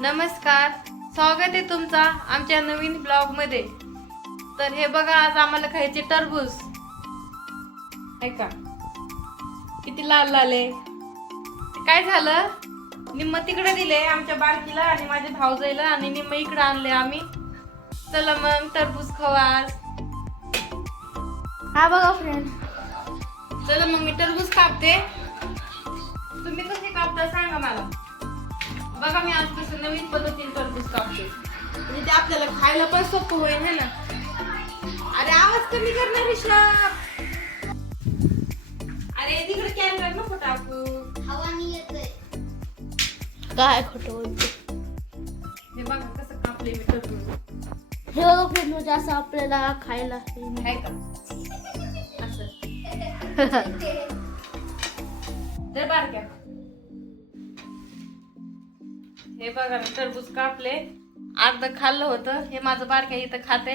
नमस्कार, स्वागत आहे तुमचा आमच्या नवीन ब्लॉग मध्ये। तर हे बघा, आज आम्हाला खायचे टरबूज। ऐका किती लाल लाल आहे। काय झालं, निम्म तिकडे दिले आमच्या बारकीला आणि माझ्या भाऊजाईला आणि निम्म इकडे आणले आम्ही। चला मग टरबूज खाऊ आज। हा बघा फ्रेंड, चला मग मी टरबूज कापते, तुम्ही कसे कापता सांगा मला। बघा मी आज कसं नवीन पद्धतीने टरबूज कापते, म्हणजे ते आपल्याला खायला पण सोपं होईल है ना। अरे आवाज कमी कर ना ऋषभ, अरे तिकडे कॅमेरा नको टाकू, हवा नाही येतोय। काय खोटं बोलते। हे बघा कसं कापले मी टरबूज। हे बघा फ्रेंड, म्हणजे असं आपल्याला खायला आहे का असं तर बारक्या। हे बघा मी टरबूज कापले, अर्ध खाल्लं होतं, हे माझं बारक्या इथं खाते।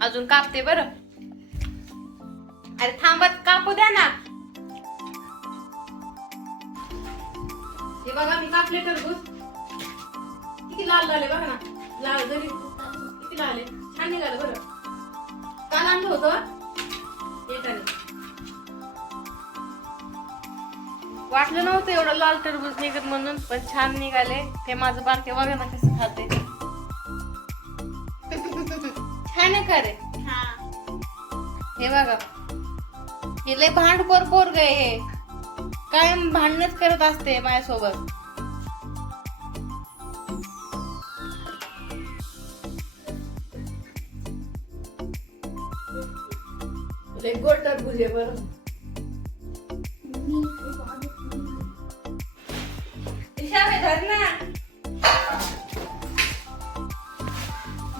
अजून कापते बरं। अरे थांबत कापू द्या ना। हे बघा मी कापले टरबूज, किती लाल झाले बघा ना, लाल जरी किती लाल आहे, छान निघालं बरं। काल आणलं होतं येताना, वाटलं नव्हतं एवढं लाल टरबूज निघत म्हणून, पण छान निघाले। हे माझं बारके बघा ना कसं खाते, छान आहे का रे। हे बघा, हे लय भांडखोर पोरग आहे, हे कायम भांडणच करत असते माझ्यासोबत। लय गोड टरबूज आहे बरं।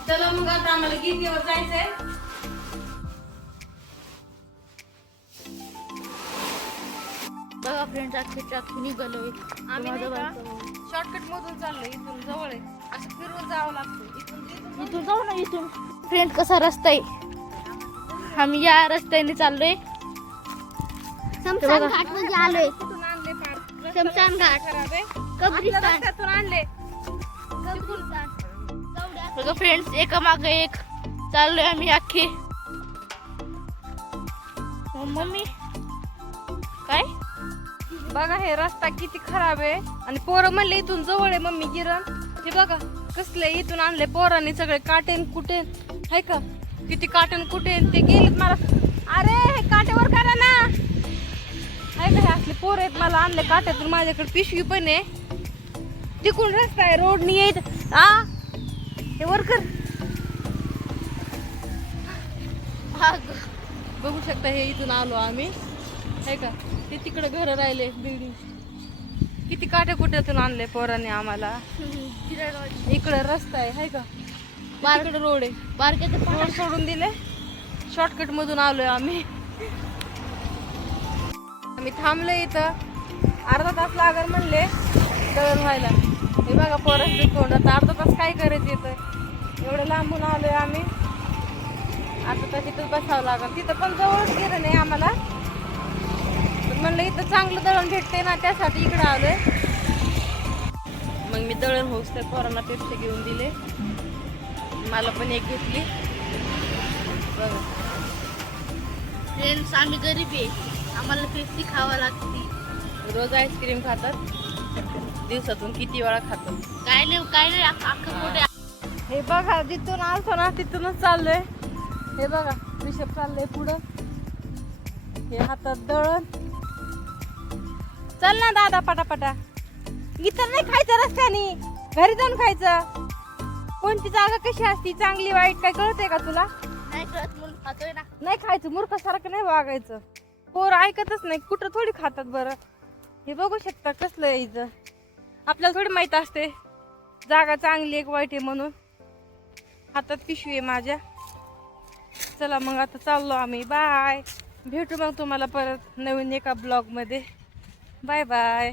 चला मग आता आम्हाला गिरणीवर जायचंय। बघा फ्रेंड, अख्खी निघालोय आम्ही शॉर्टकट मधून चाललोय, इथून जवळ आहे, असं फिरून जावं लागतं इथून जाऊ ना। इथून फ्रेंड कसा रस्ता आहे, आम्ही या रस्त्याने चाललोय। शमशान घाट मध्ये आलोय। कुठून आणले पार शमशान घाट, खराब आहे, कब्रिस्तान, रस्त्यातून आणले। बघा फ्रेंड्स, एका मागे एक चाललोय आम्ही अख्खी। मम्मी काय बघा हे रस्ता किती खराब आहे, आणि पोरं म्हणले इथून जवळ आहे मम्मी गिरण। हे बघा कसले इथून आणले पोरांनी, सगळे काटेन कुटेन आहे का, किती काटेन कुटेन ते गेलेत मला। अरे हे काटेवर करा ना, आहे का, हे असले पोर आहेत मला आणले काट्यातून। माझ्याकडे पिशवी पण आहे, तिकडून रस्ता आहे, रोड नाही येत। हे वर कर, बघू शकता हे इथून आलो आम्ही, आहे का, ते तिकडे घर राहिले बिल्डिंग। किती काट्या कुट्यातून आणले पोरांनी आम्हाला। इकडे रस्ता आहे का, इकडे रोड आहे, रोड सोडून दिले, शॉर्टकट मधून आलोय आम्ही। आम्ही थांबलोय इथं, अर्धा तास लागल म्हणले दळण व्हायला। हे बघा पोरांचे तोंड, आता अर्धा तास काय करायचं इथं, एवढं लांबून आलोय आम्ही। आता तर तिथं बसावं लागल, तिथं पण जवळच गिरण नाही आम्हाला, पण म्हणलं इथं चांगलं दळण भेटते ना, त्यासाठी इकडे आलोय। मग मी दळण होऊस त्या पोरांना पेप्सी घेऊन दिले, मला पण एक घेतली। बघा फ्रेंड्स, आम्ही गरीब आहे, आम्हाला पेप्सी खावा लागते। रोज आईस्क्रीम खातात, दिवसातून किती वेळा खातात, काय नाही अख्खं मोठे। हे बघा जिथून आलतो ना तिथूनच चाललोय। हे बघा ऋषभ चाललंय पुढं, हे हातात दळण। चल ना दादा पटापटा, इथं नाही खायचं रस्त्याने, घरी जाऊन खायचं। कोणती जागा कशी असती, चांगली वाईट काय कळतंय का तुला? नाही कळत म्हणून खातोय ना। नाही खायचं, मूर्खासारखं नाही वागायचं। पोर ऐकतच नाही, कुठं थोडी खातात बरं। हे बघू शकता कसलं यायचं, आपल्याला थोडी माहित असते जागा चांगली एक वाईट आहे म्हणून। हातात पिशवी आहे माझ्या। चला मग आता चाललो आम्ही, बाय, भेटू मग तुम्हाला परत नवीन एका ब्लॉग मध्ये। Bye bye.